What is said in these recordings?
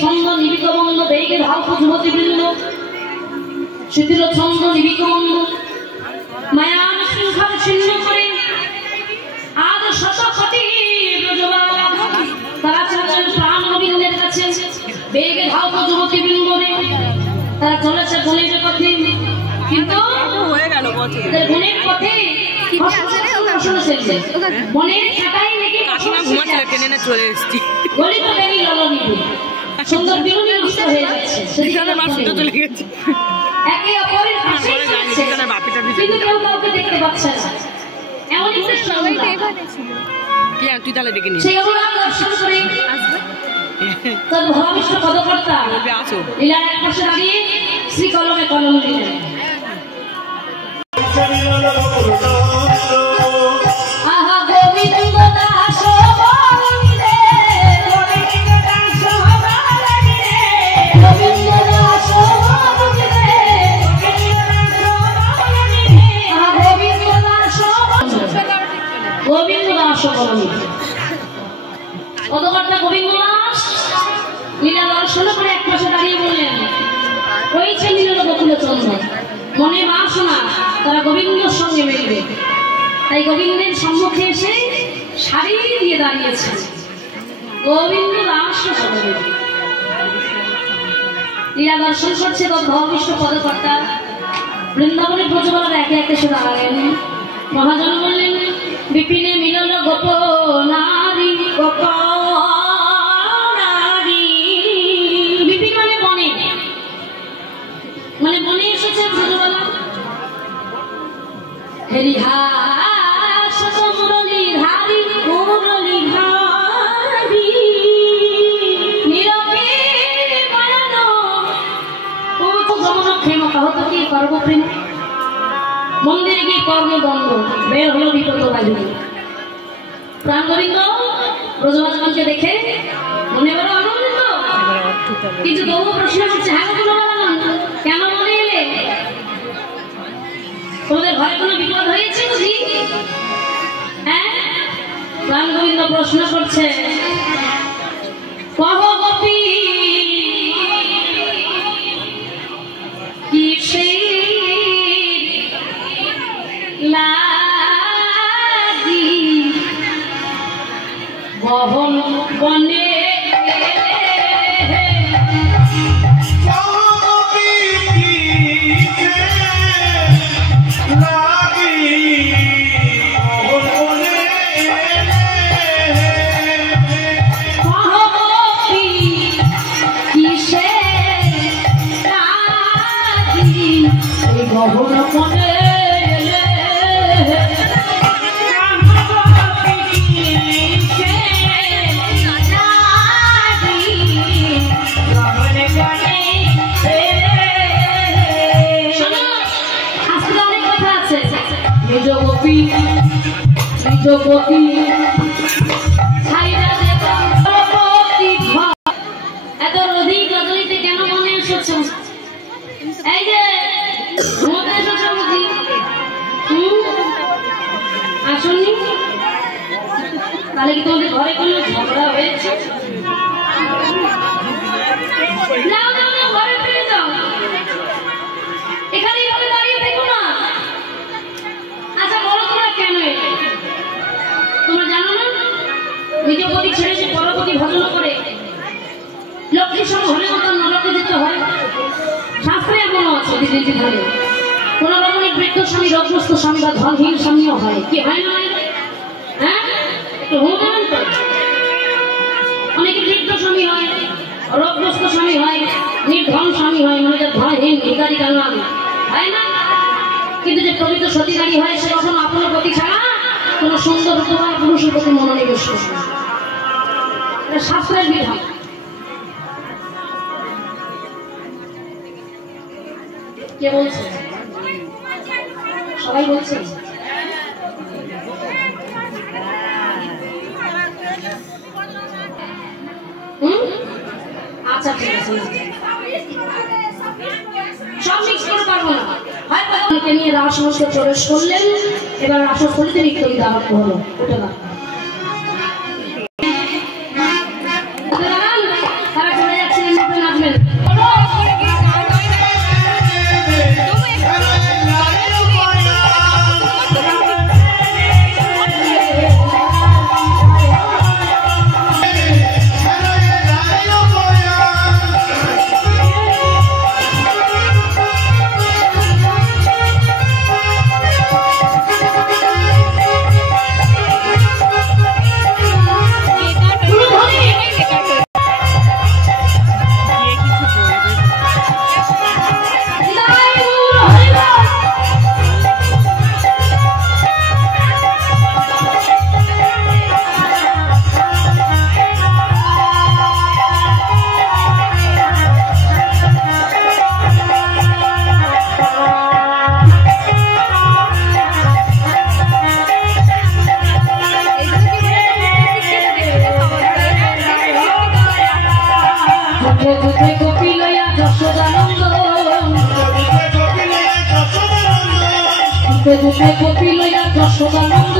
ছন্দ নিবিক বন্ধ বেগে ধাপ যুবতী বৃন্দ শিথিল ছন্দ নিবিক বন্ধ মায়ার শৃঙ্খল ছিন্ন করে আজ শত কোটি ব্রজবালা তারা চলেছেন প্রাণ গোবিন্দের কাছে বেগে ধাপ যুবতী বৃন্দরে তারা চলেছে গুণের পথে কিন্তু হয়ে গেল গুণের পথে মনের খাতায় লেগে টেনে চলে এসেছি গলিত দেরি ললনি সুন্দর বিরুনি নষ্ট হয়ে যাচ্ছে সেখানে বাপিটা চলে গেছে একে অপরের পাশে সেখানে বাপিটা কিন্তু কেউ কাউকে দেখতে পাচ্ছে না এমন একটা সবাই এখানে ছিল কি তুই তাহলে দেখে নি সেই অনুরাগ দর্শন করে আসবে তার ভবিষ্য পদকর্তা আসো লীলার এক পাশে দাঁড়িয়ে শ্রী কলমে কলম দিলেন আহা গোবিন্দ দাস বলিলে গোবিন্দ দাস বলিলে গোবিন্দ দাস বলিলে আহা গোবিন্দ দাস গোবিন্দ দাস বলিলে পদকর্তা গোবিন্দ দাস লীলা দর্শন করে এক পাশে দাঁড়িয়ে বললেন হয়েছে নীল বকুল চন্দন মনে বাসনা তারা গোবিন্দর সঙ্গে মিলবে তাই গোবিন্দের সম্মুখে এসে শাড়ি দিয়ে দাঁড়িয়েছে গোবিন্দ দাস লীলা দর্শন করছে ভবিষ্য পদকর্তা বৃন্দাবনের ব্রজবালারা একে একে সে দাঁড়ালেন মহাজন বললেন বিপিনে মিলল গোপ নারী গোপ মানে মনে এসেছে ব্রজবালা হরিহাস মুরলী ধারি মুরলী ধারি নীরবে বানানো ও গমন ক্ষেম কাহত কি কর্মপ্রেম মন্দিরে গিয়ে কর্মদ্বন্দ্ব বের হলো বিপদ বাজু প্রাণ গোবিন্দ ব্রজবালগণকে দেখে মনে বড় আনন্দিত কিন্তু তবু প্রশ্ন করছে হ্যাঁ কেন মনে এলে তোমাদের ঘরে কোনো বিপদ হয়েছে বুঝি হ্যাঁ প্রাণ গোবিন্দ প্রশ্ন করছে কহ গোপী কিসে লাগি বহন বনে এত অধিক রজনীতে কেন মনে এসেছে এই যে আসুননি তাহলে কি তোমাদের ঘরে কোনো ঝগড়া হয়েছে ঘরে ফিরে যাও এখানে দাঁড়িয়ে দেখো না আচ্ছা বলো তোমরা কেন তোমরা জানো না নিজ পতি ছেড়ে সে পরপতি ভজন করে লক্ষ্মীর সঙ্গে হলে মতো নরকে যেতে হয় শাস্ত্রে এমনও আছে দিদি ধরে কোন রমণীর বৃদ্ধ স্বামী রোগগ্রস্ত স্বামী বা ধনহীন স্বামীও হয় কি হয় না হ্যাঁ একটু হুমান অনেকে বৃদ্ধ স্বামী হয় রোগগ্রস্ত স্বামী হয় নির্ধন স্বামী হয় মানে যে ধনহীন ভিখারি কাঙ্গাল হয় না কিন্তু যে পবিত্র সতীকারী হয় সে কখনো আপনার প্রতি ছাড়া কোন সুন্দর তোমার পুরুষের প্রতি মনোনিবেশ করে না এটা শাস্ত্রের বিধান কে বলছে সবাই বলছে আচ্ছা ঠিক আছে সব মিক্স করে পারবো না হয়তো নিয়ে রাসমস্তে প্রবেশ করলেন এবার রাসস্থলীতে নিত্যই দাওয়াত হলো ওটা না তারা চলে যাচ্ছিলেন দুধে গোপী লইয়া যশোদানন্দ দুধে দুধে গোপী লইয়া যশোদানন্দ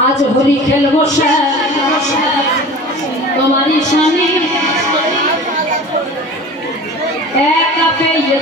आज होली खेल बसा तुम्हारी सामने एक पे ये